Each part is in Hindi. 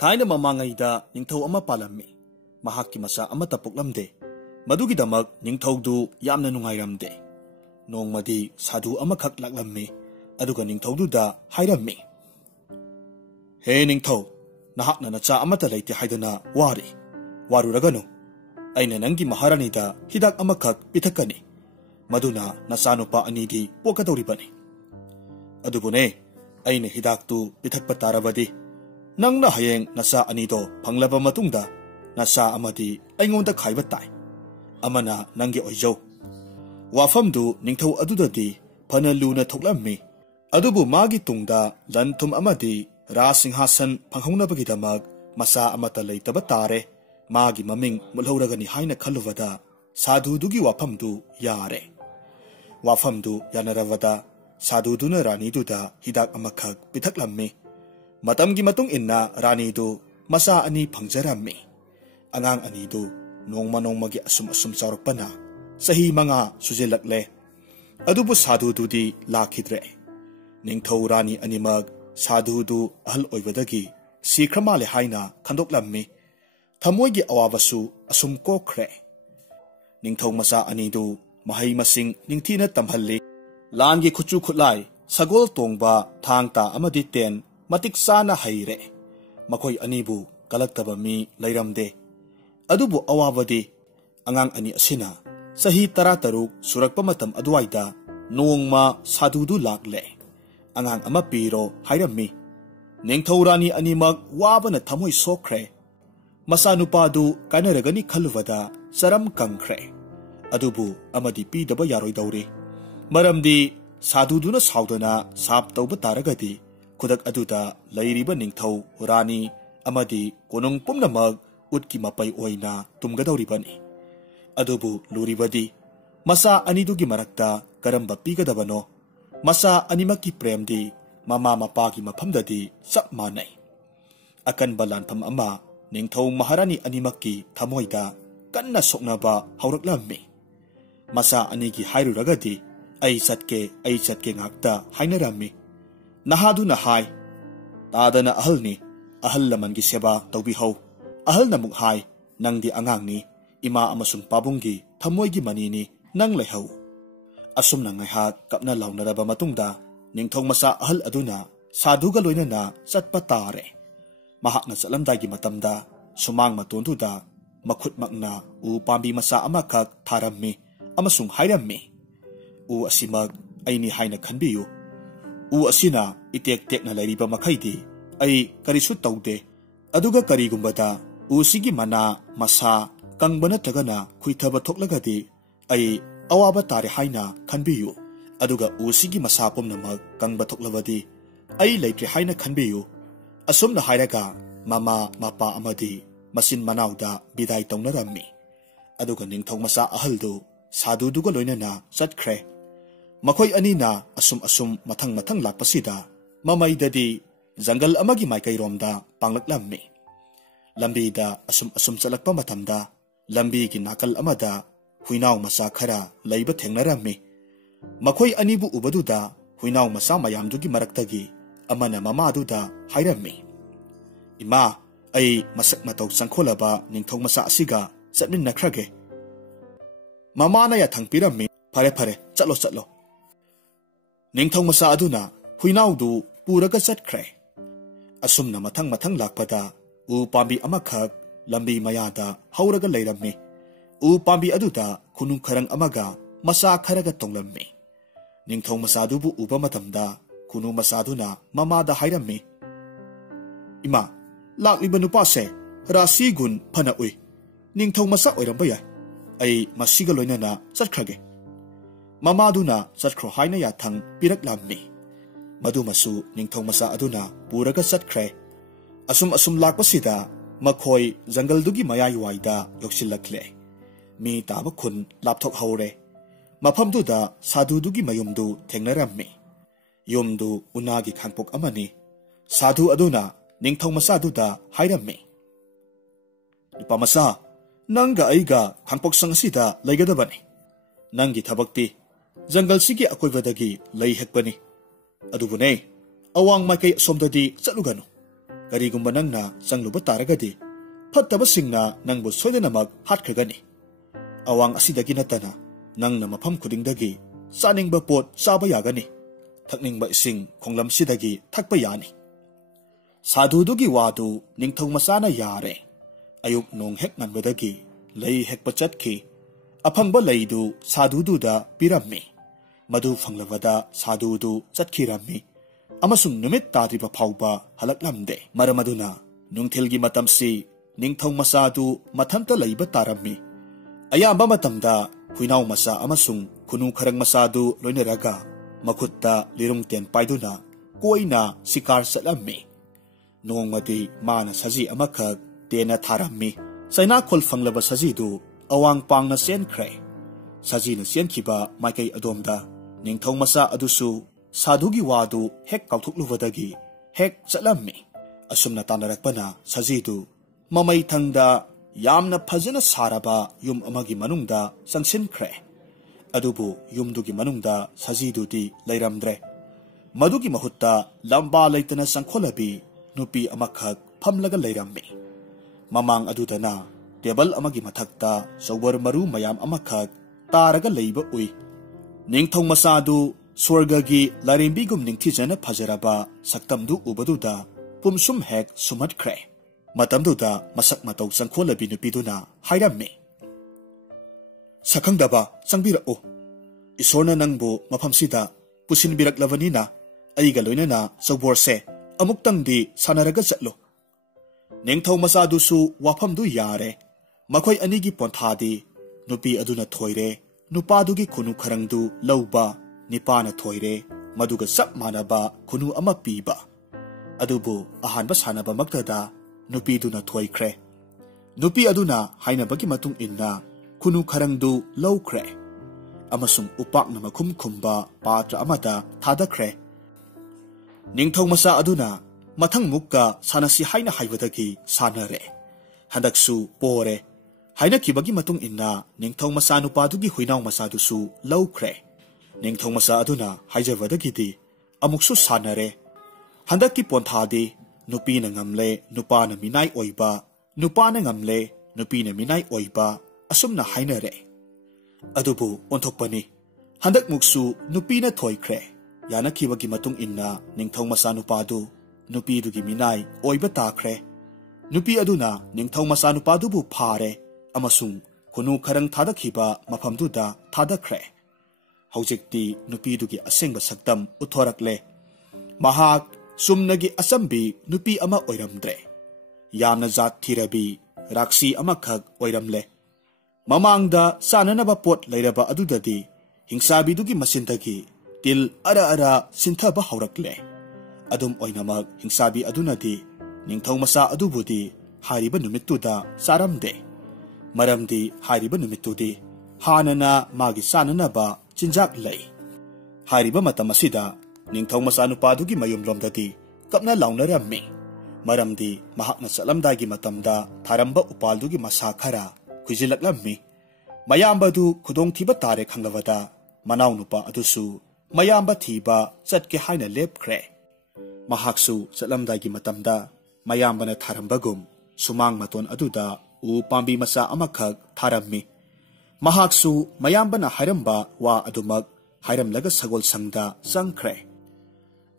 थाइना ममांगैदा निंगथौ अमा पालम्मी महाक्की मसा अमता पोक्लमदे मदुगिदमक निंगथौदु यामना नुंगाइरमदे नोंमदी साधु अमखक लाक्लम्मी अदुगा निंगथौदुदा हाइरम्मी हे निंगथौ नहाकना नचा अमता लैते हाइदना वारी वारुरगनु अइना नंगी महारानीदा हिदाक अमखक पिथक्कनी मदुना नचानुपा अनीदी पोकदौरिबनी अदुबुने अइना हिदाकतु पिथक्पा तारबदी नंगना हयेंग नचा अनीदो फंगलबा मतुंगदा नचा अमदी अइंगोंदा खाइबा ताई अमना नंगी ओइजौ वाफमदु निंगथौ अदुददी फना लूना थोक्लम्मी अदुबु मागी तुंगदा लनथुम अमदी राज सिंहासन फंगहौनबगिदमक मसा अमता लैतबा तारे मागी ममिंग मुलहौरगनी हाइना खल्लुवदा साधुदुगी वाफमदु यारे वाफमदु यानरवदा साधुदुना रानीदुदा हिदाक अमखक पिथक्लम्मी मतमगी मतुंग इन्ना रानीदु मसा अनि फंगजरम्मी अंगांग अनीदु नोंमा नोंमगी असुम असुम चाउरपना सही मंगा सुजेलकले अदुबु साधुदुदी लाखिद्रे निंगथौ रानी अनिमग साधुदु अहल ओइबदगी सीख्रमाले हाइना खंदोक्लम्मी थमोइगी अवाबसु असुम कोख्रे निंगथौ मसा अनीदु महै मसिंग निंगथीना तमहल्ली लानगी खुचु खुलाई सगोल तोंगबा थांगता अमदी तेन मतिक साना हैरे मखोई अनीबु कलक्तबा मी लैरमदे अदुबु अवाबदी अंगांग अनि असिना सही 13 सुरक्पा मतम अदुवाइदा नोंगमा साधुदु लाक्ले अंगांग अमा पीरो हाइरम्मी निंगथौ रानी अनिमक वाबना थमोई सोख्रे मसा नुपादु कानरगनी खल्लुवदा सरम कंख्रे अदुबु अमदी पीदबा यारोइदौरी मरमदी साधुदुना साउदना साप तौबा तारगदी खुदक अदुदा लैरिबा निंगथौ रानी अमदी कोनुंग पुमनमक उत्की मपै ओइना तुमगदौरिबनी अदुबु लुरिबदी मसा अनिदुगी मरक्ता करम्बा पीगदबनो मसा अनिमकी प्रेमदी ममा मपागी मफमददी सब मानै अकनबा लानफम अमा निंगथौ महारानी अनिमकी थमोइदा कन्ना सोक्नबा हौरक्लम्मी मसा अनिगी हाइरुरगदी आई चटके ngakta हाइनरम्मी नहादुना हाय तादना अहलनी अहल लमनगी सेवा तौबिहौ अहल नमुक हाय नंगदी अंगांगनी इमा अमसुंग पाबुंगी थमोइगी मनीनी नंग लेहौ असुम नंगहा कपना लाउनरबा मतुंगदा निंगथौ मसा अहल अदुना साधुगा लोइनना चटपा तारे महाकना चलमदागी मतमदा सुमांग मतोंदुदा मखुटमकना उ पांबी मसा अमखक थारम्मी अमसुंग हाइरम्मी उ असिमक अइनी हाइना खनबियु उ असिना इतेक टेकना लैरिबा मखैदी अई करिसु तौदे अदुगा करिगुंबदा उ सिगी मना मसा कंगबना तगना खुइथबा थोक्लगदी अई अवाबा तारे हाइना खनबियु अदुगा उ सिगी मसा पुमनमक कंगबा थोक्लबदी अई लैत्रे हाइना खनबियु असुमना हाइरगा ममा मपा अमदी मसिन मनाउदा बिदाई तौनरम्मी अदुगा निंगथौ मसा अहलदु साधुदुगा लोइनना चटख्रे मखोई अनीना असुम मथंग लाकपसिदा ममैददी जंगल अमगी माइकैरोमदा पांगलक्लम्मी लंबीदा असुम चलक्पा मतमदा लंबीगी नाकल अमदा हुइनाव मसा खरा लैबा थेंगनरम्मी मखोई अनीबु उबदुदा हुइनाव मसा मयामदुगी मरक्तगी अमना ममादुदा हाइरम्मी इमा अई मसक मतौ संखोलबा निंगथौ मसा असिगा चटमिन्नख्रगे ममाना याथंग पिरम्मी फरे चलो निंगथौ मसा अदुना हुइनावदु पुरगा चटख्रे असुमना मथंग लाकपदा उ पांबी अमखक लंबी मयादा हौरगा लैरम्मी उ पांबी अदुदा खुनुंग खरंग अमगा मसा खरगा तोंगलम्मी निंगथौ मसादुबु उबा मतमदा खुनु मसादुना ममादा हाइरम्मी इमा लाक्लिबा नुपासे राशि गुण फना उइ निंगथौ मसा ओइरम्बा याय अई मसिगा लोइनना चटख्रगे ममादुना चटख्रो हाइना याथंग पिरक्लाम्मी मदुमसु निंगथौ मसा अदुना पुरगा चटख्रे असुम लाकपसिदा मखोई जंगलदुगी मयाय वाइदा योक्सिलक्ले मी ताबा खुन लापथोक हौरे मफमदुदा साधुदुगी मयुमदु थेंगनरम्मी युमदु उनागी खांगपोक अमनी साधु अदुना निंगथौ मसादुदा हाइरम्मी इपा मसा नंगा अइगा खांगपोक संगसिदा लैगदबनी नंगी थबक्ति जंगल सिगी अकोइबदगी लैहेक्पनी अदुबुने अवांग माइकै सोमददी चलुगनु ꯀꯔꯤꯒꯨꯝꯕ ꯅꯪꯅ ꯆꯪꯂꯨꯕ ꯇꯥꯔꯒꯗꯤ ꯐꯠꯇꯕꯁꯤꯡꯅ ꯅꯪꯕꯨ ꯁꯣꯏꯗꯅꯃꯛ ꯍꯥꯠꯈ꯭ꯔꯒꯅꯤ꯫ ꯑꯋꯥꯡ ꯑꯁꯤꯗꯒꯤ ꯅꯠꯇꯅ ꯅꯪꯅ ꯃꯐꯝ ꯈꯨꯗꯤꯡꯗꯒꯤ ꯆꯥꯅꯤꯡꯕ ꯄꯣꯠ ꯆꯥꯕ ꯌꯥꯒꯅꯤ, ꯊꯛꯅꯤꯡꯕ ꯏꯁꯤꯡ ꯈꯣꯡꯂꯝꯁꯤꯗꯒꯤ ꯊꯛꯄ ꯌꯥꯅꯤ꯫ ꯁꯥꯙꯨꯗꯨꯒꯤ ꯋꯥꯗꯨ ꯅꯤꯡꯊꯧ ꯃꯆꯥꯅ ꯌꯥꯔꯦ꯫ ꯑꯌꯨꯛ ꯅꯣꯡ ꯍꯦꯛ ꯉꯟꯕꯗꯒꯤ ꯂꯩ ꯍꯦꯛꯄ ꯆꯠꯈꯤ꯫ ꯑꯐꯪꯕ ꯂꯩꯗꯨ ꯁꯥꯙꯨꯗꯨꯗ ꯄꯤꯔꯝꯃꯤ꯫ ꯃꯗꯨ ꯐꯪꯂꯕꯗ ꯁꯥꯙꯨꯗꯨ ꯆꯠꯈꯤꯔꯝꯃꯤ ꯑꯃꯁꯨꯡ ꯅꯨꯃꯤꯠ ꯇꯥꯗ꯭ꯔꯤꯕ ꯐꯥꯎꯕ ꯍꯜꯂꯛꯂꯝꯗꯦ꯫ ꯃꯔꯝ ꯑꯗꯨꯅ ꯅꯨꯡꯊꯤꯜꯒꯤ ꯃꯇꯝꯁꯤ ꯅꯤꯡꯊꯧ ꯃꯆꯥꯗꯨ ꯃꯊꯟꯇ ꯂꯩꯕ ꯇꯥꯔꯝꯃꯤ꯫ ꯑꯌꯥꯝꯕ ꯃꯇꯝꯗ ꯍꯨꯏꯅꯥꯎ ꯃꯆꯥ ꯑꯃꯁꯨꯡ ꯈꯨꯅꯨ ꯈꯔꯪ ꯃꯆꯥꯗꯨ ꯂꯣꯏꯅꯔꯒ ꯃꯈꯨꯠꯇ ꯂꯤꯔꯨꯡꯇꯦꯟ ꯄꯥꯏꯗꯨꯅ ꯀꯣꯏꯅ ꯁꯤꯀꯥꯔ ꯆꯠꯂꯝꯃꯤ꯫ ꯅꯣꯡꯃꯗꯤ ꯃꯥꯅ ꯁꯖꯤ ꯑꯃꯈꯛ ꯇꯦꯟꯅ ꯊꯥꯔꯝꯃꯤ꯫ ꯆꯩꯅꯥꯈꯣꯜ ꯐꯪꯂꯕ ꯁꯖꯤꯗꯨ ꯑꯋꯥꯡ ꯄꯥꯡꯅ ꯆꯦꯟꯈ꯭ꯔꯦ꯫ ꯁꯖꯤꯅ ꯆꯦꯟꯈꯤꯕ ꯃꯥꯏꯀꯩ ꯑꯗꯣꯝꯗ ꯅꯤꯡꯊꯧ ꯃꯆꯥ ꯑꯗꯨꯁꯨ ꯁꯥꯙꯨꯒꯤ ꯋꯥꯗꯨ ꯍꯦꯛ ꯀꯥꯎꯊꯣꯛꯂꯨꯕꯗꯒꯤ ꯍꯦꯛ ꯆꯠꯂꯝꯃꯤ꯫ ꯑꯁꯨꯝꯅ ꯇꯥꯟꯅꯔꯛꯄꯅ ꯁꯖꯤꯗꯨ ꯃꯃꯩꯊꯪꯗ ꯌꯥꯝꯅ ꯐꯖꯅ ꯁꯥꯔꯕ ꯌꯨꯝ ꯑꯃꯒꯤ ꯃꯅꯨꯡꯗ ꯆꯪꯁꯤꯟꯈ꯭ꯔꯦ꯫ ꯑꯗꯨꯕꯨ ꯌꯨꯝꯗꯨꯒꯤ ꯃꯅꯨꯡꯗ ꯁꯖꯤꯗꯨꯗꯤ ꯂꯩꯔꯝꯗ꯭ꯔꯦ꯫ ꯃꯗꯨꯒꯤ ꯃꯍꯨꯠꯇ ꯂꯝꯕꯥ ꯂꯩꯇꯅ ꯆꯪꯈꯣꯜꯂꯕꯤ ꯅꯨꯄꯤ ꯑꯃꯈꯛ ꯐꯝꯂꯒ ꯂꯩꯔꯝꯃꯤ꯫ ꯃꯃꯥꯡ ꯑꯗꯨꯗꯅ ꯇꯦꯕꯜ ꯑꯃꯒꯤ ꯃꯊꯛꯇ ꯆꯧꯕꯔ ꯃꯔꯨ ꯃꯌꯥꯝ ꯑꯃꯈꯛ ꯇꯥꯔꯒ ꯂꯩꯕ ꯎꯏ꯫ ꯅꯤꯡꯊꯧ ꯃꯆꯥꯗꯨ ꯁ꯭ꯋꯔꯒꯒꯤ ꯂꯥꯏꯔꯦꯝꯕꯤꯒꯨꯝ ꯅꯤꯡꯊꯤꯖꯅ ꯐꯖꯔꯕ ꯁꯛꯇꯝꯗꯨ ꯎꯕꯗꯨꯗ ꯄꯨꯝꯁꯨꯝ ꯍꯦꯛ ꯁꯨꯝꯍꯠꯈ꯭ꯔꯦ꯫ ꯃꯇꯝꯗꯨꯗ ꯃꯁꯛ ꯃꯇꯧ ꯆꯪꯈꯣꯜꯂꯕꯤ ꯅꯨꯄꯤꯗꯨꯅ ꯍꯥꯏꯔꯝꯃꯤ, "ꯁꯛꯈꯪꯗꯕ, ꯆꯪꯕꯤꯔꯛꯎ꯫ ꯏꯁꯣꯔꯅ ꯅꯪꯕꯨ ꯃꯐꯝꯁꯤꯗ ꯄꯨꯁꯤꯟꯕꯤꯔꯛꯂꯕꯅꯤꯅ ꯑꯩꯒ ꯂꯣꯏꯅꯅ ꯆꯧꯕꯣꯔꯁꯦ ꯑꯃꯨꯛꯇꯪꯗꯤ ꯁꯥꯟꯅꯔꯒ ꯆꯠꯂꯨ." ꯅꯤꯡꯊꯧ ꯃꯆꯥꯗꯨꯁꯨ ꯋꯥꯐꯝꯗꯨ ꯌꯥꯔꯦ꯫ ꯃꯈꯣꯏ ꯑꯅꯤꯒꯤ ꯄꯣꯟꯊꯥꯗꯤ ꯅꯨꯄꯤ ꯑꯗꯨꯅ ꯊꯣꯏꯔꯦ, ꯅꯨꯄꯥꯗꯨꯒꯤ ꯈꯨꯅꯨ ꯈꯔꯪꯗꯨ ꯂꯧꯕ, ꯅꯤꯄꯥꯅ ꯊꯣꯏꯔꯦ, ꯃꯗꯨꯒ ꯆꯞ ꯃꯥꯟꯅꯕ ꯈꯨꯅꯨ ꯑꯃ ꯄꯤꯕ꯫ ꯑꯗꯨꯕꯨ ꯑꯍꯥꯟꯕ ꯁꯥꯟꯅꯕꯃꯛꯇꯗ ꯅꯨꯄꯤꯗꯨꯅ ꯊꯣꯏꯈ꯭ꯔꯦ꯫ ꯅꯨꯄꯤ ꯑꯗꯨꯅ ꯍꯥꯏꯅꯕꯒꯤ ꯃꯇꯨꯡ ꯏꯟꯅ ꯈꯨꯅꯨ ꯈꯔꯪꯗꯨ ꯂꯧꯈ꯭ꯔꯦ ꯑꯃꯁꯨꯡ ꯎꯄꯥꯛꯅ ꯃꯈꯨꯝ ꯈꯨꯝꯕ ꯄꯥꯇ꯭ꯔ ꯑꯃꯗ ꯊꯥꯗꯈ꯭ꯔꯦ꯫ ꯅꯤꯡꯊꯧ ꯃꯆꯥ ꯑꯗꯨꯅ ꯃꯊꯪ ꯃꯨꯛꯀ ꯁꯥꯟꯅꯁꯤ ꯍꯥꯏꯅ ꯍꯥꯏꯕꯗꯒꯤ ꯁꯥꯟꯅꯔꯦ꯫ ꯍꯟꯗꯛꯁꯨ ꯄꯣꯔꯦ꯫ ꯍꯥꯏꯅꯈꯤꯕꯒꯤ ꯃꯇꯨꯡ ꯏꯟꯅ ꯅꯤꯡꯊꯧ ꯃꯆꯥ ꯅꯨꯄꯥꯗꯨꯒꯤ ꯍꯨꯏꯅꯥꯎ ꯃꯆꯥꯗꯨꯁꯨ ꯂꯧꯈ꯭ꯔꯦ꯫ ꯅꯤꯡꯊꯧ ꯃꯆꯥ ꯑꯗꯨꯅ ꯍꯥꯏꯖꯕꯗꯒꯤꯗꯤ ꯑꯃꯨꯛꯁꯨ ꯁꯥꯟꯅꯔꯦ꯫ ꯍꯟꯗꯛꯀꯤ ꯄꯣꯟꯊꯥꯗꯤ ꯅꯨꯄꯤꯅ ꯉꯝꯂꯦ, ꯅꯨꯄꯥꯅ ꯃꯤꯅꯥꯏ ꯑꯣꯏꯕ, ꯅꯨꯄꯥꯅ ꯉꯝꯂꯦ, ꯅꯨꯄꯤꯅ ꯃꯤꯅꯥꯏ ꯑꯣꯏꯕ, ꯑꯁꯨꯝꯅ ꯍꯥꯏꯅꯔꯦ꯫ ꯑꯗꯨꯕꯨ ꯑꯣꯟꯊꯣꯛꯄꯅꯤ, ꯍꯟꯗꯛꯃꯨꯛꯁꯨ ꯅꯨꯄꯤꯅ ꯊꯣꯏꯈ꯭ꯔꯦ꯫ ꯌꯥꯅꯈꯤꯕꯒꯤ ꯃꯇꯨꯡ ꯏꯟꯅ ꯅꯤꯡꯊꯧ ꯃꯆꯥ ꯅꯨꯄꯥꯗꯨ ꯅꯨꯄꯤꯗꯨꯒꯤ ꯃꯤꯅꯥꯏ ꯑꯣꯏꯕ ꯇꯥꯈ꯭ꯔꯦ꯫ ꯅꯨꯄꯤ ꯑꯗꯨꯅ ꯅꯤꯡꯊꯧ ꯃꯆꯥ ꯅꯨꯄꯥꯗꯨꯕꯨ ꯐꯥꯔꯦ ꯑꯃꯁꯨꯡ ꯈꯨꯅꯨ ꯈꯔꯪ ꯊꯥꯗꯈꯤꯕ ꯃꯐꯝꯗꯨꯗ ꯊꯥꯗꯈ꯭ꯔꯦ꯫ ꯍꯧꯖꯤꯛꯇꯤ ꯅꯨꯄꯤꯗꯨꯒꯤ ꯑꯁꯦꯡꯕ ꯁꯛꯇꯝ ꯎꯠꯊꯣꯔꯛꯂꯦ꯫ ꯃꯍꯥꯛ ꯆꯨꯝꯅꯒꯤ ꯑꯆꯝꯕꯤ ꯅꯨꯄꯤ ꯑꯃ ꯑꯣꯏꯔꯝꯗ꯭ꯔꯦ꯫ ꯌꯥꯝꯅ ꯖꯥꯠ ꯊꯤꯔꯕꯤ ꯔꯥꯛꯁꯤ ꯑꯃꯈꯛ ꯑꯣꯏꯔꯝꯂꯦ꯫ ꯃꯃꯥꯡꯗ ꯆꯥꯅꯅꯕ ꯄꯣꯠ ꯂꯩꯔꯕ ꯑꯗꯨꯗꯗꯤ ꯍꯤꯡꯁꯥꯕꯤꯗꯨꯒꯤ ꯃꯆꯤꯟꯗꯒꯤ ꯇꯤꯜ ꯑꯔ ꯑꯔ ꯁꯤꯟꯊꯕ ꯍꯧꯔꯛꯂꯦ꯫ ꯑꯗꯨꯝ ꯑꯣꯏꯅꯃꯛ ꯍꯤꯡꯁꯥꯕꯤ ꯑꯗꯨꯅꯗꯤ ꯅꯤꯡꯊꯧ ꯃꯆꯥ ꯑꯗꯨꯕꯨꯗꯤ ꯍꯥꯏꯔꯤꯕ ꯅꯨꯃꯤꯠꯇꯨꯗ ꯆꯥꯔꯝꯗꯦ꯫ ꯃꯔꯝꯗꯤ ꯍꯥꯏꯔꯤꯕ ꯅꯨꯃꯤꯠꯇꯨꯗꯤ ꯍꯥꯟꯅꯅ ꯃꯥꯒꯤ ꯆꯥꯅꯅꯕ ꯆꯤꯟꯖꯥꯛ ꯂꯩ꯫ ꯍꯥꯏꯔꯤꯕ ꯃꯇꯝ ꯑꯁꯤꯗ ꯅꯤꯡꯊꯧ ꯃꯆꯥ ꯅꯨꯄꯥꯗꯨꯒꯤ ꯃꯌꯨꯝꯂꯣꯝꯗꯗꯤ ꯀꯞꯅ ꯂꯥꯎꯅꯔꯝꯃꯤ꯫ ꯃꯔꯝꯗꯤ ꯃꯍꯥꯛꯅ ꯆꯠꯂꯝꯗꯥꯏꯒꯤ ꯃꯇꯝꯗ ꯊꯥꯔꯝꯕ ꯎꯄꯥꯜꯗꯨꯒꯤ ꯃꯁꯥ ꯈꯔ ꯈꯨꯏꯖꯤꯜꯂꯛꯂꯝꯃꯤ꯫ ꯃꯌꯥꯝꯕꯗꯨ ꯈꯨꯗꯣꯡꯊꯤꯕ ꯇꯥꯔꯦ ꯈꯪꯂꯕꯗ ꯃꯅꯥꯎꯅꯨꯄꯥ ꯑꯗꯨꯁꯨ ꯃꯌꯥꯝꯕ ꯊꯤꯕ ꯆꯠꯀꯦ ꯍꯥꯏꯅ ꯂꯦꯞꯈ꯭ꯔꯦ꯫ ꯃꯍꯥꯛꯁꯨ ꯆꯠꯂꯝꯗꯥꯏꯒꯤ ꯃꯇꯝꯗ ꯃꯌꯥꯝꯕꯅ ꯊꯥꯔꯝꯕꯒꯨꯝ ꯁꯨꯃꯥꯡ ꯃꯇꯣꯟ ꯑꯗꯨꯗ ꯎ ꯄꯥꯝꯕꯤ ꯃꯆꯥ ꯑꯃꯈꯛ ꯊꯥꯔꯝꯃꯤ꯫ ꯃꯍꯥꯛꯁꯨ ꯃꯌꯥꯝꯕꯅ ꯍꯥꯏꯔꯝꯕ ꯋꯥ ꯑꯗꯨꯃꯛ ꯍꯥꯏꯔꯝꯂꯒ ꯁꯒꯣꯜ ꯁꯪꯗ ꯆꯪꯈ꯭ꯔꯦ꯫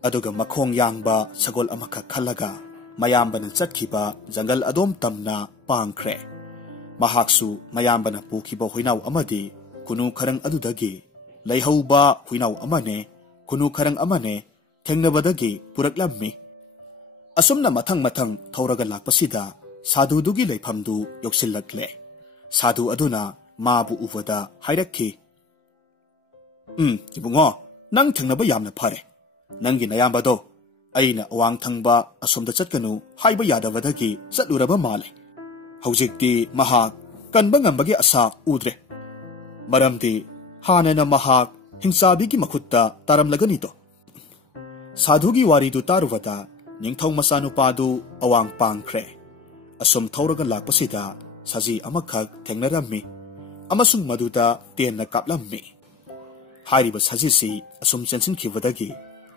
ꯑꯗꯨꯒ ꯃꯈꯣꯡ ꯌꯥꯡꯕ ꯁꯒꯣꯜ ꯑꯃꯈꯛ ꯈꯜꯂꯒ ꯃꯌꯥꯝꯕꯅ ꯆꯠꯈꯤꯕ ꯖꯪꯒꯜ ꯑꯗꯣꯝ ꯇꯝꯅ ꯄꯥꯡꯈ꯭ꯔꯦ꯫ ꯃꯍꯥꯛꯁꯨ ꯃꯌꯥꯝꯕꯅ ꯄꯨꯈꯤꯕ ꯍꯨꯏꯅꯥꯎ ꯑꯃꯗꯤ ꯈꯨꯅꯨ ꯈꯔꯪ ꯑꯗꯨꯗꯒꯤ ꯂꯩꯍꯧꯕ ꯍꯨꯏꯅꯥꯎ ꯑꯃꯅꯦ, ꯈꯨꯅꯨ ꯈꯔꯪ ꯑꯃꯅꯦ ꯊꯦꯡꯅꯕꯗꯒꯤ ꯄꯨꯔꯛꯂꯝꯃꯤ꯫ ꯑꯁꯨꯝꯅ ꯃꯊꯪ ꯃꯊꯪ ꯊꯧꯔꯒ ꯂꯥꯛꯄꯁꯤꯗ ꯁꯥꯙꯨꯗꯨꯒꯤ ꯂꯩꯐꯝꯗꯨ ꯌꯧꯁꯤꯜꯂꯛꯂꯦ꯫ ꯁꯥꯙꯨ ꯑꯗꯨꯅ ꯃꯥꯕꯨ ꯎꯕꯗ ꯍꯥꯏꯔꯛꯈꯤ, "ꯏꯕꯨꯡꯉꯣ, ꯅꯪ ꯊꯦꯡꯅꯕ ꯌꯥꯝꯅ ꯐꯔꯦ꯫ ꯅꯪꯒꯤ ꯅꯌꯥꯝꯕꯗꯣ ꯑꯩꯅ ꯑꯋꯥꯡ ꯊꯪꯕ ꯑꯁꯣꯝꯗ ꯆꯠꯀꯅꯨ ꯍꯥꯏꯕ ꯌꯥꯗꯕꯗꯒꯤ ꯆꯠꯂꯨꯔꯕ ꯃꯥꯜꯂꯦ꯫ ꯍꯧꯖꯤꯛꯇꯤ ꯃꯍꯥꯛ ꯀꯟꯕ ꯉꯝꯕꯒꯤ ꯑꯁꯥ ꯎꯗ꯭ꯔꯦ꯫ ꯃꯔꯝꯗꯤ ꯍꯥꯟꯅꯅ ꯃꯍꯥꯛ ꯍꯤꯡꯆꯥꯕꯤꯒꯤ ꯃꯈꯨꯠꯇ ꯇꯥꯔꯝꯂꯒꯅꯤꯗꯣ." ꯁꯥꯙꯨꯒꯤ ꯋꯥꯔꯤꯗꯨ ꯇꯥꯔꯨꯕꯗ ꯅꯤꯡꯊꯧ ꯃꯆꯥ ꯅꯨꯄꯥꯗꯨ ꯑꯋꯥꯡ ꯄꯥꯡꯈ꯭ꯔꯦ꯫ ꯑꯁꯨꯝ ꯊꯧꯔꯒ ꯂꯥꯛꯄꯁꯤꯗ ꯁꯖꯤ ꯑꯃꯈꯛ ꯊꯦꯡꯅꯔꯝꯃꯤ ꯑꯃꯁꯨꯡ ꯃꯗꯨꯗ ꯇꯦꯟꯅ ꯀꯥꯞꯂꯝꯃꯤ꯫ ꯍꯥꯏꯔꯤꯕ ꯁꯖꯤꯁꯤ ꯑꯁꯨꯝ ꯆꯦꯟꯁꯤꯟꯈꯤꯕꯗꯒꯤ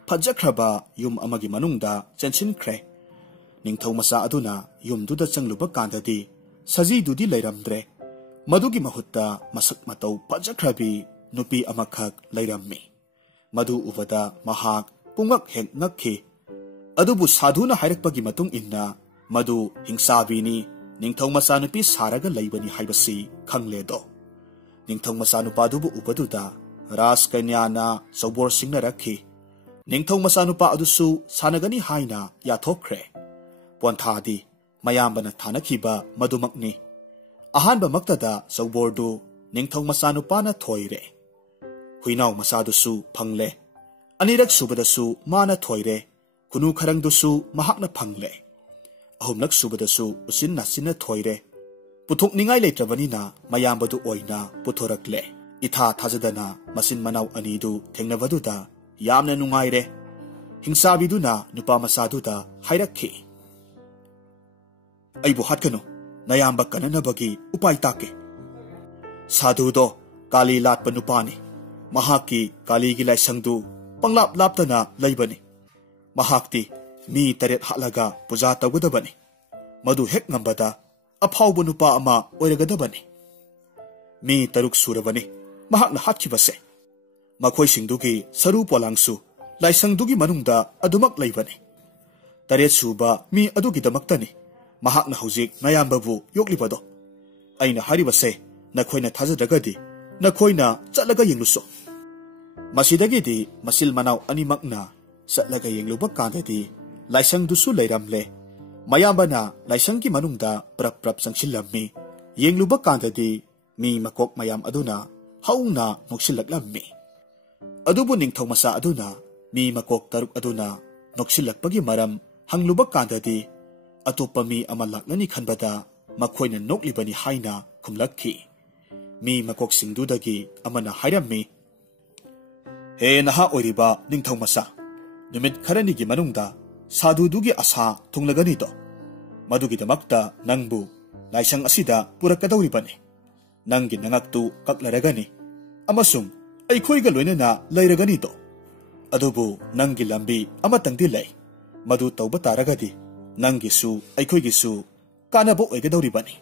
ꯐꯖꯈ꯭ꯔꯕ ꯌꯨꯝ ꯑꯃꯒꯤ ꯃꯅꯨꯡꯗ ꯆꯦꯟꯁꯤꯟꯈ꯭ꯔꯦ꯫ ꯅꯤꯡꯊꯧ ꯃꯆꯥ ꯑꯗꯨꯅ ꯌꯨꯝꯗꯨꯗ ꯆꯪꯂꯨꯕ ꯀꯥꯟꯗꯗꯤ ꯁꯖꯤꯗꯨꯗꯤ ꯂꯩꯔꯝꯗ꯭ꯔꯦ꯫ ꯃꯗꯨꯒꯤ ꯃꯍꯨꯠꯇ ꯃꯁꯛ ꯃꯇꯧ ꯐꯖꯈ꯭ꯔꯕꯤ ꯅꯨꯄꯤ ꯑꯃꯈꯛ ꯂꯩꯔꯝꯃꯤ꯫ ꯃꯗꯨ ꯎꯕꯗ ꯃꯍꯥꯛ ꯄꯨꯡꯉꯛ ꯍꯦꯛ ꯉꯛꯈꯤ꯫ ꯑꯗꯨꯕꯨ ꯁꯥꯙꯨꯅ ꯍꯥꯏꯔꯛꯄꯒꯤ ꯃꯇꯨꯡ ꯏꯟꯅ ꯃꯗꯨ ꯍꯤꯡꯁꯥꯕꯤꯅꯤ, ꯅꯤꯡꯊꯧ ꯃꯆꯥꯅꯨꯄꯤ ꯁꯥꯔꯒ ꯂꯩꯕꯅꯤ ꯍꯥꯏꯕꯁꯤ ꯈꯪꯂꯦꯗꯣ꯫ ꯅꯤꯡꯊꯧ ꯃꯆꯥꯅꯨꯄꯥꯗꯨꯕꯨ ꯎꯕꯗꯨꯗ ꯔꯥꯖ ꯀꯩꯅ꯭ꯌꯥꯅ ꯆꯧꯕꯣꯔ ꯁꯤꯡꯅꯔꯛꯈꯤ꯫ ꯅꯤꯡꯊꯧ ꯃꯆꯥꯅꯨꯄꯥ ꯑꯗꯨꯁꯨ ꯁꯥꯟꯅꯒꯅꯤ ꯍꯥꯏꯅ ꯌꯥꯊꯣꯛꯈ꯭ꯔꯦ꯫ ꯄꯣꯟꯊꯥꯗꯤ ꯃꯌꯥꯝꯕꯅ ꯊꯥꯅꯈꯤꯕ ꯃꯗꯨꯃꯛꯅꯤ꯫ ꯑꯍꯥꯟꯕꯃꯛꯇꯗ ꯆꯧꯕꯣꯔꯗꯨ ꯅꯤꯡꯊꯧ ꯃꯆꯥꯅꯨꯄꯥꯅ ꯊꯣꯏꯔꯦ꯫ ꯍꯨꯏꯅꯥꯎ ꯃꯆꯥꯗꯨꯁꯨ ꯐꯪꯂꯦ꯫ ꯑꯅꯤꯔꯛ ꯁꯨꯕꯗꯁꯨ ꯃꯥꯅ ꯊꯣꯏꯔꯦ꯫ ꯈꯨꯅꯨ ꯈꯔꯪꯗꯨꯁꯨ ꯃꯍꯥꯛꯅ ꯐꯪꯂꯦ꯫ ꯑꯍꯨꯝꯂꯛ ꯁꯨꯕꯗꯁꯨ ꯎꯆꯤꯟ ꯅꯥꯆꯤꯟꯅ ꯊꯣꯏꯔꯦ꯫ ꯄꯨꯊꯣꯛꯅꯤꯡꯉꯥꯏ ꯂꯩꯇ꯭ꯔꯕꯅꯤꯅ ꯃꯌꯥꯝꯕꯗꯨ ꯑꯣꯏꯅ ꯄꯨꯊꯣꯔꯛꯂꯦ꯫ ꯏꯊꯥ ꯊꯥꯖꯗꯅ ꯃꯆꯤꯟ ꯃꯅꯥꯎ ꯑꯅꯤꯗꯨ ꯊꯦꯡꯅꯕꯗꯨꯗ ꯌꯥꯝꯅ ꯅꯨꯡꯉꯥꯏꯔꯦ꯫ ꯍꯤꯡꯁꯥꯕꯤꯗꯨꯅ ꯅꯨꯄꯥ ꯃꯆꯥꯗꯨꯗ ꯍꯥꯏꯔꯛꯈꯤ, "ꯑꯩꯕꯨ ꯍꯥꯠꯀꯅꯨ, ꯅꯌꯥꯝꯕ ꯀꯟꯅꯅꯕꯒꯤ ꯎꯄꯥꯏ ꯇꯥꯛꯀꯦ꯫ ꯁꯥꯙꯨꯗꯣ ꯀꯥꯂꯤ ꯂꯥꯠꯄ ꯅꯨꯄꯥꯅꯤ꯫ ꯃꯍꯥꯛꯀꯤ ꯀꯥꯂꯤꯒꯤ ꯂꯥꯏꯁꯪꯗꯨ ꯄꯪꯂꯥꯞ ꯂꯥꯞꯇꯅ ꯂꯩꯕꯅꯤ꯫ ꯃꯍꯥꯛꯇꯤ ꯃꯤ 8 ꯍꯥꯠꯂꯒ ꯄꯨꯖꯥ ꯇꯧꯒꯗꯕꯅꯤ꯫ ꯃꯗꯨ ꯍꯦꯛ ꯉꯝꯕꯗ ꯑꯐꯥꯎꯕ ꯅꯨꯄꯥ ꯑꯃ ꯑꯣꯏꯔꯒꯗꯕꯅꯤ꯫ ꯃꯤ 6 ꯁꯨꯔꯕꯅꯤ ꯃꯍꯥꯛꯅ ꯍꯥꯠꯈꯤꯕꯁꯦ꯫ ꯃꯈꯣꯏꯁꯤꯡꯗꯨꯒꯤ ꯁꯔꯨ ꯄꯣꯂꯥꯡꯁꯨ ꯂꯥꯏꯁꯪꯗꯨꯒꯤ ꯃꯅꯨꯡꯗ ꯑꯗꯨꯃꯛ ꯂꯩꯕꯅꯤ꯫ 8 ꯁꯨꯕ ꯃꯤ ꯑꯗꯨꯒꯤꯗꯃꯛꯇꯅꯤ ꯃꯍꯥꯛꯅ ꯍꯧꯖꯤꯛ ꯅꯌꯥꯝꯕꯕꯨ ꯌꯣꯛꯂꯤꯕꯗꯣ꯫ ꯑꯩꯅ ꯍꯥꯏꯔꯤꯕꯁꯦ ꯅꯈꯣꯏꯅ ꯊꯥꯖꯗ꯭ꯔꯒꯗꯤ ꯅꯈꯣꯏꯅ ꯆꯠꯂꯒ ꯌꯦꯡꯂꯨꯁꯣ." ꯃꯁꯤꯗꯒꯤꯗꯤ ꯃꯆꯤꯜ ꯃꯅꯥꯎ ꯑꯅꯤꯃꯛꯅ ꯆꯠꯂꯒ ꯌꯦꯡꯂꯨꯕ ꯀꯥꯟꯗꯗꯤ ꯂꯥꯏꯁꯪꯗꯨꯁꯨ ꯂꯩꯔꯝꯂꯦ꯫ ꯃꯌꯥꯝꯕꯅ ꯂꯥꯏꯁꯪꯒꯤ ꯃꯅꯨꯡꯗ ꯄ꯭ꯔꯞ ꯄ꯭ꯔꯞ ꯆꯪꯁꯤꯜꯂꯝꯃꯤ꯫ ꯌꯦꯡꯂꯨꯕ ꯀꯥꯟꯗꯗꯤ ꯃꯤ ꯃꯀꯣꯛ ꯃꯌꯥꯝ ꯑꯗꯨꯅ ꯍꯧꯅ ꯅꯣꯛꯁꯤꯜꯂꯛꯂꯝꯃꯤ꯫ ꯑꯗꯨꯕꯨ ꯅꯤꯡꯊꯧ ꯃꯆꯥ ꯑꯗꯨꯅ ꯃꯤ ꯃꯀꯣꯛ 6 ꯑꯗꯨꯅ ꯅꯣꯛꯁꯤꯜꯂꯛꯄꯒꯤ ꯃꯔꯝ ꯍꯪꯂꯨꯕ ꯀꯥꯟꯗꯗꯤ ꯑꯇꯣꯞꯄ ꯃꯤ ꯑꯃ ꯂꯥꯛꯂꯅꯤ ꯈꯟꯕꯗ ꯃꯈꯣꯏꯅ ꯅꯣꯛꯂꯤꯕꯅꯤ ꯍꯥꯏꯅ ꯈꯨꯝꯂꯛꯈꯤ꯫ ꯃꯤ ꯃꯀꯣꯛꯁꯤꯡꯗꯨꯗꯒꯤ ꯑꯃꯅ ꯍꯥꯏꯔꯝꯃꯤ, "ꯍꯦ ꯅꯍꯥ ꯑꯣꯏꯔꯤꯕ ꯅꯤꯡꯊꯧ ꯃꯆꯥ, ꯅꯨꯃꯤꯠ ꯈꯔꯅꯤꯒꯤ ꯃꯅꯨꯡꯗ ꯁꯥꯙꯨꯗꯨꯒꯤ ꯑꯁꯥ ꯊꯨꯡꯂꯒꯅꯤꯗꯣ꯫ ꯃꯗꯨꯒꯤꯗꯃꯛꯇ ꯅꯪꯕꯨ ꯂꯥꯏꯁꯪ ꯑꯁꯤꯗ ꯄꯨꯔꯛꯀꯗꯧꯔꯤꯕꯅꯤ꯫ ꯅꯪꯒꯤ ꯅꯉꯛꯇꯨ ꯀꯛꯂꯔꯒꯅꯤ ꯑꯃꯁꯨꯡ ꯑꯩꯈꯣꯏꯒ ꯂꯣꯏꯅꯅ ꯂꯩꯔꯒꯅꯤꯗꯣ꯫ ꯑꯗꯨꯕꯨ ꯅꯪꯒꯤ ꯂꯝꯕꯤ ꯑꯃꯇꯪꯗꯤ ꯂꯩ꯫ ꯃꯗꯨ ꯇꯧꯕ ꯇꯥꯔꯒꯗꯤ ꯅꯪꯒꯤꯁꯨ ꯑꯩꯈꯣꯏꯒꯤꯁꯨ ꯀꯥꯟꯅꯕ ꯑꯣꯏꯒꯗꯧꯔꯤꯕꯅꯤ."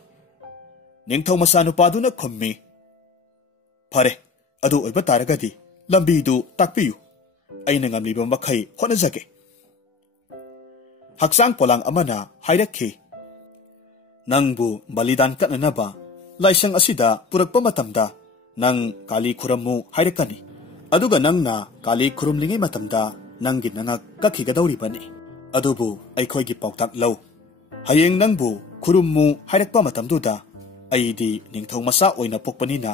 ꯅꯤꯡꯊꯧ ꯃꯆꯥꯅꯨꯄꯥꯗꯨꯅ ꯈꯨꯝꯃꯤ, "ꯐꯔꯦ, ꯑꯗꯨ ꯑꯣꯏꯕ ꯇꯥꯔꯒꯗꯤ ꯂꯝꯕꯤꯗꯨ ꯇꯥꯛꯄꯤꯌꯨ꯫ ꯑꯩꯅ ꯉꯝꯂꯤꯕ ꯃꯈꯩ ꯍꯣꯠꯅꯖꯒꯦ." ꯍꯛꯆꯥꯡ ꯄꯣꯂꯥꯡ ꯑꯃꯅ ꯍꯥꯏꯔꯛꯈꯤ, "ꯅꯪꯕꯨ ꯕꯂꯤꯗꯥꯟ ꯀꯠꯅꯅꯕ ꯂꯥꯏꯁꯪ ꯑꯁꯤꯗ ꯄꯨꯔꯛꯄ ꯃꯇꯝꯗ ꯅꯪ ꯀꯥꯂꯤ ꯈꯨꯔꯝꯃꯨ ꯍꯥꯏꯔꯛꯀꯅꯤ꯫ ꯑꯗꯨꯒ ꯅꯪꯅ ꯀꯥꯂꯤ ꯈꯨꯔꯨꯝꯂꯤꯉꯩ ꯃꯇꯝꯗ ꯅꯪꯒꯤ ꯅꯉꯛ ꯀꯛꯈꯤꯒꯗꯧꯔꯤꯕꯅꯤ꯫ ꯑꯗꯨꯕꯨ ꯑꯩꯈꯣꯏꯒꯤ ꯄꯥꯎꯇꯥꯛ ꯂꯧ꯫ ꯍꯌꯦꯡ ꯅꯪꯕు ꯈꯨꯔꯨꯝꯃꯨ ꯍꯥꯏꯔꯛꯄ ꯃꯇꯝꯗꯨꯗ ꯑꯩꯗꯤ ꯅꯤꯡꯊꯧ ꯃꯆꯥ ꯑꯣꯏꯅ ꯄꯣꯛꯄꯅꯤꯅ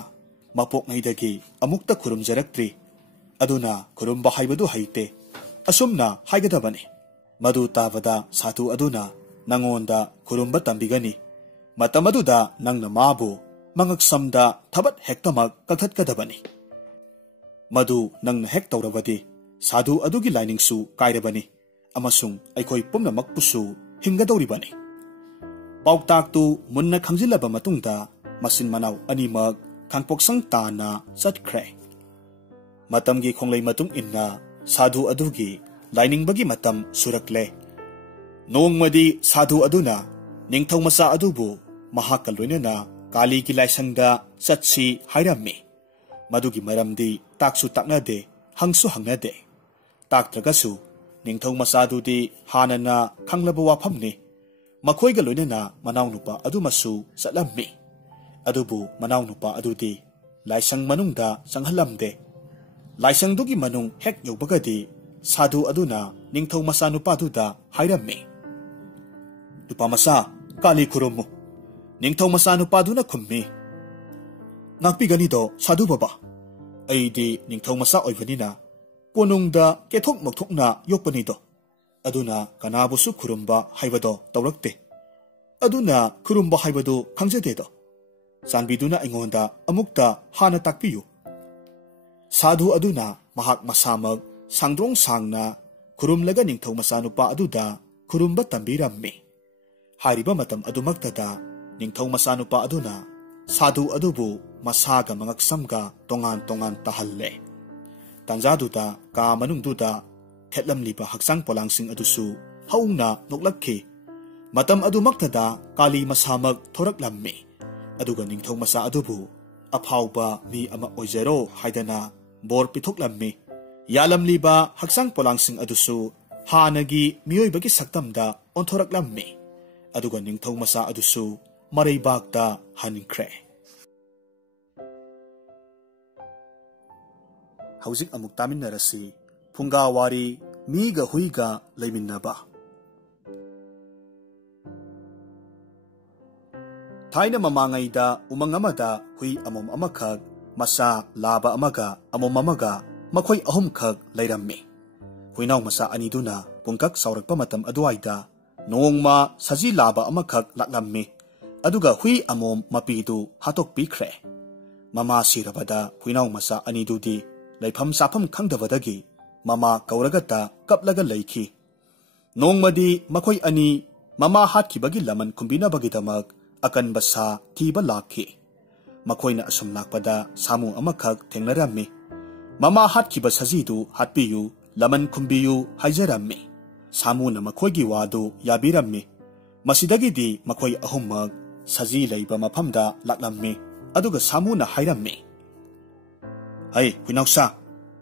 ꯃꯄꯣꯛꯉꯩꯗꯒꯤ ꯑꯃꯨꯛꯇ ꯈꯨꯔꯨꯝꯖꯔꯛꯇ꯭ꯔꯤ꯫ ꯑꯗꯨꯅ ꯈꯨꯔꯨꯝꯕ ꯍꯥꯏꯕꯗꯨ ꯍꯩꯇꯦ꯫ ꯑꯁꯨꯝꯅ ꯍꯥꯏꯒꯗꯕꯅꯤ꯫ ꯃꯗꯨ ꯇꯥꯕꯗ ꯁꯥꯙꯨ ꯑꯗꯨꯅ ꯅꯪꯉꯣꯟꯗ ꯈꯨꯔꯨꯝꯕ ꯇꯝꯕꯤꯒꯅꯤ꯫ ꯃꯇꯝ ꯑꯗꯨꯗ ꯅꯪꯅ ꯃꯥꯕꯨ ꯃꯉꯛꯁꯝꯗ ꯊꯕꯠ ꯍꯦꯛꯇꯃꯛ ꯀꯛꯊꯠꯀꯗꯕꯅꯤ꯫ ꯃꯗꯨ ꯅꯪꯅ ꯍꯦꯛ ꯇꯧꯔꯕꯗꯤ ꯁꯥꯙꯨ ꯑꯗꯨꯒꯤ ꯂꯥꯏꯅꯤꯡꯁꯨ ꯀꯥꯏꯔꯕꯅꯤ ꯑꯃꯁꯨꯡ ꯑꯩꯈꯣꯏ ꯄꯨꯝꯅꯃꯛꯄꯨꯁꯨ ꯍꯤꯡꯒꯗꯧꯔꯤꯕꯅꯤ." ꯄꯥꯎꯇꯥꯛꯇꯨ ꯃꯨꯟꯅ ꯈꯪꯖꯤꯜꯂꯕ ꯃꯇꯨꯡꯗ ꯃꯆꯤꯟ ꯃꯅꯥꯎ ꯑꯅꯤꯃꯛ ꯈꯥꯡꯄꯣꯛꯁꯪ ꯇꯥꯟꯅ ꯆꯠꯈ꯭ꯔꯦ꯫ ꯃꯇꯝꯒꯤ ꯈꯣꯡꯂꯩ ꯃꯇꯨꯡ ꯏꯟꯅ ꯁꯥꯙꯨ ꯑꯗꯨꯒꯤ ꯂꯥꯏꯅꯤꯡꯕꯒꯤ ꯃꯇꯝ ꯁꯨꯔꯛꯂꯦ꯫ ꯅꯣꯡꯃꯗꯤ ꯁꯥꯙꯨ ꯑꯗꯨꯅ ꯅꯤꯡꯊꯧ ꯃꯆꯥ ꯑꯗꯨꯕꯨ ꯃꯍꯥꯛꯀ ꯂꯣꯏꯅꯅ ꯀꯥꯂꯤꯒꯤ ꯂꯥꯏꯁꯪꯗ ꯆꯠꯁꯤ ꯍꯥꯏꯔꯝꯃꯤ꯫ ꯃꯗꯨꯒꯤ ꯃꯔꯝꯗꯤ ꯇꯥꯛꯁꯨ ꯇꯥꯛꯅꯗꯦ, ꯍꯪꯁꯨ ꯍꯪꯅꯗꯦ꯫ ꯇꯥꯛꯇ꯭ꯔꯒꯁꯨ ꯅꯤꯡꯊꯧ ꯃꯆꯥꯗꯨꯗꯤ ꯍꯥꯟꯅꯅ ꯈꯪꯂꯕ ꯋꯥꯐꯝꯅꯤ꯫ ꯃꯈꯣꯏꯒ ꯂꯣꯏꯅꯅ ꯃꯅꯥꯎꯅꯨꯄꯥ ꯑꯗꯨꯃꯁꯨ ꯆꯠꯂꯝꯃꯤ꯫ ꯑꯗꯨꯕꯨ ꯃꯅꯥꯎꯅꯨꯄꯥ ꯑꯗꯨꯗꯤ ꯂꯥꯏꯁꯪ ꯃꯅꯨꯡꯗ ꯆꯪꯍꯜꯂꯝꯗꯦ꯫ ꯂꯥꯏꯁꯪꯗꯨꯒꯤ ꯃꯅꯨꯡ ꯍꯦꯛ ꯌꯧꯕꯒꯗꯤ ꯁꯥꯙꯨ ꯑꯗꯨꯅ ꯅꯤꯡꯊꯧ ꯃꯆꯥꯅꯨꯄꯥꯗꯨꯗ ꯍꯥꯏꯔꯝꯃꯤ, "ꯅꯨꯄꯥ ꯃꯆꯥ, ꯀꯥꯂꯤ ꯈꯨꯔꯨꯝꯃꯨ." ꯅꯤꯡꯊꯧ ꯃꯆꯥꯅꯨꯄꯥꯗꯨꯅ ꯈꯨꯝꯃꯤ, "ꯉꯥꯛꯄꯤꯒꯅꯤꯗꯣ ꯁꯥꯙꯨ ꯕꯕꯥ꯫ ꯑꯩꯗꯤ ꯅꯤꯡꯊꯧ ꯃꯆꯥ ꯑꯣꯏꯕꯅꯤꯅ ꯀꯣꯅꯨꯡꯗ ꯀꯦꯊꯣꯛ ꯃꯧꯊꯣꯛꯅ ꯌꯣꯛꯄꯅꯤꯗꯣ꯫ ꯑꯗꯨꯅ ꯀꯅꯥꯕꯨꯁꯨ ꯈꯨꯔꯨꯝꯕ ꯍꯥꯏꯕꯗꯣ ꯇꯧꯔꯛꯇꯦ꯫ ꯑꯗꯨꯅ ꯈꯨꯔꯨꯝꯕ ꯍꯥꯏꯕꯗꯨ ꯈꯪꯖꯗꯦꯗꯣ꯫ ꯆꯥꯟꯕꯤꯗꯨꯅ ꯑꯩꯉꯣꯟꯗ ꯑꯃꯨꯛꯇ ꯍꯥꯟꯅ ꯇꯥꯛꯄꯤꯌꯨ." ꯁꯥꯙꯨ ꯑꯗꯨꯅ ꯃꯍꯥꯛ ꯃꯁꯥꯃꯛ ꯁꯥꯡꯗ꯭ꯔꯣꯡ ꯁꯥꯡꯅ ꯈꯨꯔꯨꯝꯂꯒ ꯅꯤꯡꯊꯧ ꯃꯆꯥꯅꯨꯄꯥ ꯑꯗꯨꯗ ꯈꯨꯔꯨꯝꯕ ꯇꯝꯕꯤꯔꯝꯃꯤ꯫ ꯍꯥꯏꯔꯤꯕ ꯃꯇꯝ ꯑꯗꯨꯃꯛꯇꯗ ꯅꯤꯡꯊꯧ ꯃꯆꯥꯅꯨꯄꯥ ꯑꯗꯨꯅ ꯁꯥꯙꯨ ꯑꯗꯨꯕꯨ ꯃꯁꯥꯒ ꯃꯉꯛꯁꯝꯒ ꯇꯣꯉꯥꯟ ꯇꯣꯉꯥꯟ ꯇꯥꯍꯜꯂꯦ꯫ ꯇꯥꯟꯖꯥꯗꯨꯗ ꯀꯥ ꯃꯅꯨꯡꯗꯨꯗ ꯊꯦꯠꯂꯝꯂꯤꯕ ꯍꯛꯆꯥꯡ ꯄꯣꯂꯥꯡꯁꯤꯡ ꯑꯗꯨꯁꯨ ꯍꯧꯅ ꯅꯣꯛꯂꯛꯈꯤ꯫ Matam adumaktada kali masamak thoraklammi aduga ningthau masa adubu afauba mi ama oijaro haidana bor pithoklammi yalamliba haksang polangsing adusu hanagi miyoibagi saktamda onthoraklammi aduga ningthau masa adusu maraibakta haninkhre. Haujik amuk taminarasi phungawari miga huiga leiminaba. Thaina mamangayda umang amada hui amom amakag masa laba amaga amom amaga makoy ahumkag layrammi. Huinaw masa aniduna pungkak saurakpa matam aduayda noongma saji laba amakag laklammi aduga hui amom mapidu hatok pikre. Mama sirabada huinaw masa anidudi laifam sapam khangdabadagi mama kauragata kaplaga laiki. Noongmadi makoy ani mama hatkibagi laman kumbinabagidamag akan basa tiba laki. Makoy na asum lakpada samu amakag tengnarammi. Mama hatkiba sajidu hatpiyu laman kumbiyu haijarammi. Samu na makoy giwadu yabirammi. Masidagidi makoy ahumag saji layba mapamda laklammi aduga samu na hairammi. Ay, huinawsa,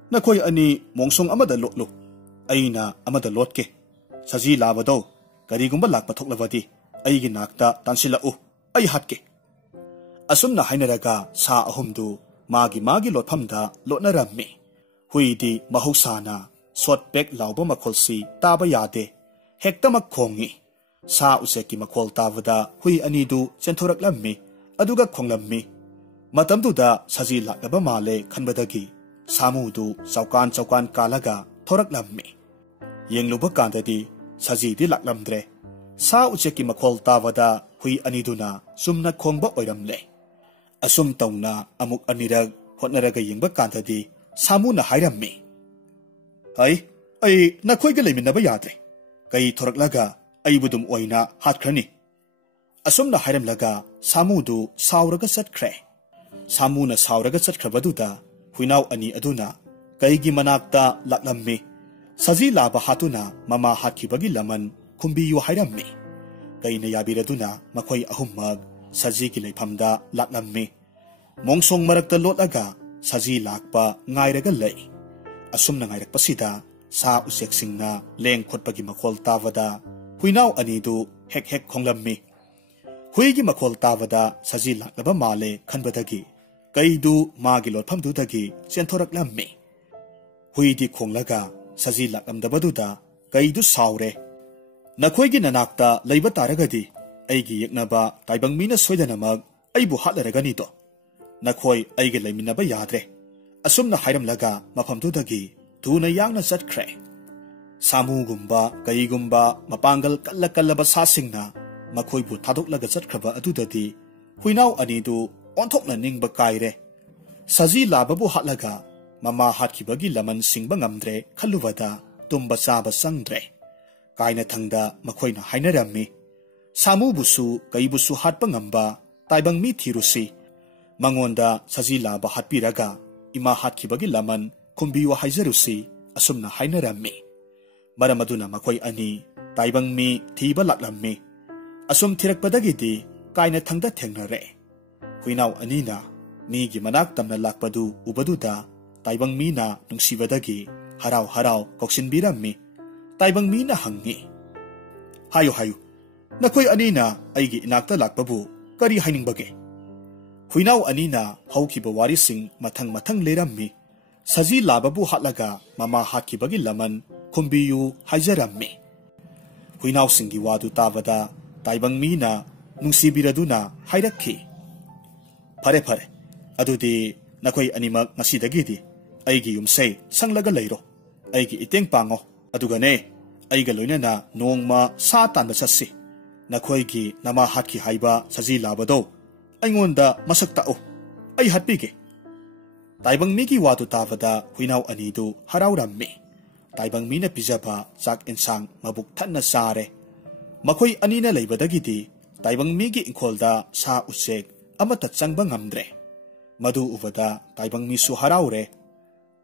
nakoy ani mongsong amada lotlo. Ay na amada lotke. Saji labadaw, karigumba lakpathoklavadi ay ginakta tansilao. Ay hatke. Asum na hainaraga sa ahumdu magi lotpamda lotnarammi. Huidi mahusana sotpek lauba makolsi taba yade. Hekta makkongi. Sa useki makol tabada hui anidu centhoraklammi aduga khonglammi. Matamduda saji lakaba male khanbadagi samudu chaukan kalaga thoraklammi. Yengluba kandadi saji di laklamdre. Sa useki makol tabada hui aniduna sumna khongba oiramle. Asum tauna amuk anirag hotnaraga yengba kandadi samuna hairammi. Ay nakhoyga leiminaba yadre. Kai thoraklaga aibudum oina hatkrani. Asumna hairamlaga samudu sauraga satkre. Samuna sauraga satkrabaduda huinaw ani aduna kaigi manakta laklammi. Saji laba hatuna mama hatkibagi laman kumbiyu hairammi. Kaina yabiraduna makoy ahumag saji ki laifamda laklammi. Mongsong marakta lotlaga saji lakpa ngairaga lay. Asum na ngairakpasida sa useksingna leng khotpagi makol tavada huinaw anidu hek khonglammi. Huigi makol tavada saji laklaba male khanbadagi kaidu magi lotpamdudagi centhoraklammi. Huidi khonglaga saji laklamdabaduda kaidu saure. Nakhoygi nanakta layba taragadi aigi yeknaba taibangmina soidanamag aibu hatlaragani to. Nakhoy aigi layminaba yadre. Asumna hairamlaga mapamdudagi tuna yangna satkre. Samugumba kaigumba mapangal kallaba sasingna makhoybu thadoklaga satkraba adudadi huinaw anidu onthokna ningba kaire. Saji lababu hatlaga mama hatkibagi laman singba ngamdre khallubada tumba saba sangdre. Kaina thangda makoyna hainarammi. Samu busu kaibusu hatpa ngamba taibang mi thirusi. Mangonda saji laba hatpiraga ima hatkibagi laman kumbiyu haijarusi asumna hainarammi. Maramaduna makoy ani taibang mi thiba laklammi. Asum thirakpadagidi kaina thangda thengnare. Huinaw anina migi manak tamna lakpadu ubaduda taibang mi na nungsibadagi haraw koksinbirammi. Taibang mina hangi. Hayo. Nakoy anina aigi inakta lakpabu kari hainingbage. Huinaw anina haukiba warising mathang lerammi. Saji lababu hatlaga mama hatkibagi laman kumbiyu haijarammi. Huinaw singi wadu tabada taibang mina nungsibiraduna hairakki. Pare. Adudi nakoy animag ngasidagidi aigi yumsay sanglaga layro. Aigi iteng pango. Adugane aiga loinana nongma sa tanba sassi. Nakhoygi nama hatki haiba saji labado aingonda masak tao ay hatpige. Taibang migi watu tabada huinaw anidu harawrammi. Taibang mina pijaba sak insang mabuk tanna sare. Makoy anina laybadagidi taibang migi inkolda sa usek amata changba ngamdre. Madu ubada taibang misu harawre.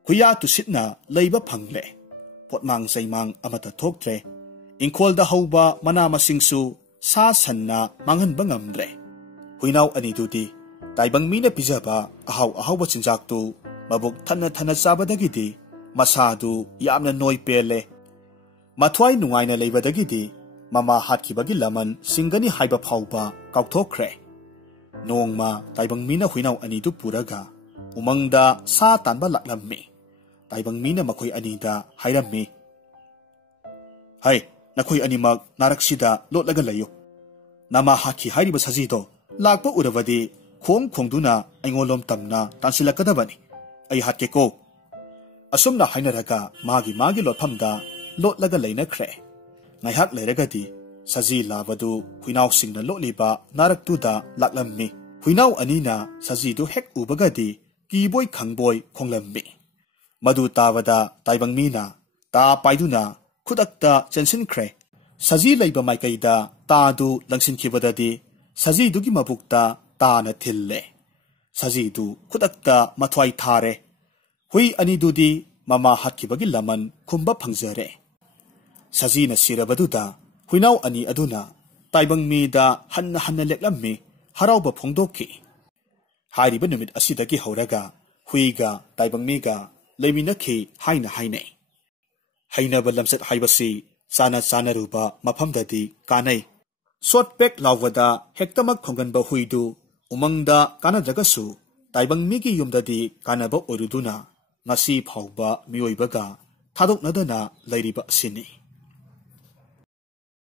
Kuya tusitna layba pangle. Potmang saymang amata thoktre. Inkolda hauba mana masingsu sa sanna manghanba ngamdre. Huinaw anidudi taibang mina pijaba ahaw chinjaktu mabuk thana sabadagidi masadu yamna noi pele. Mathwai nungaina leibadagidi mama hatkibagi laman singani haiba phauba kaukthokre. Nongma taibang mina huinaw anidu puraga umangda sa tanba laklammi. Taibang mina makoy anida hairammi. Hai, nakoy animag naraksida lotlaga layo. Nama haki hairiba sajido lakpa uravadi khongduna aingolom tamna tansilakadabani. Ay hatke ko. Asumna hainaraga magi lotpamda lotlaga lainakre. Ngayhak lairagadi saji labadu huinaw singna lotliba naraktuda laklammi. Huinaw anina sajidu hek ubagadi kiboy khangboy khonglammi. Madu tawada taibang mina ta paiduna khudakta chensinkre. Saji laiba maikaida taadu langsinkibadadi sajidugi mabukta taana thille. Sajidu khudakta mathwai thare. Hui anidudi mama hatkibagi laman khumba phangjare. Sajina sirabaduda huinaw ani aduna taibang mida hanna leklammi harauba phongdokki. Hairiba numit asidagi hauraga huiga taibang miga leiminakhi haina hainai. Hainaba lamsat haibasi sana ruba mafamdadi kanai. Short pack lawada hektamak khonganba huidu umangda kanadragasu taibang migi yumdadi kanaba oruduna ngasi phauba mioibaga thadoknadana lairiba asini.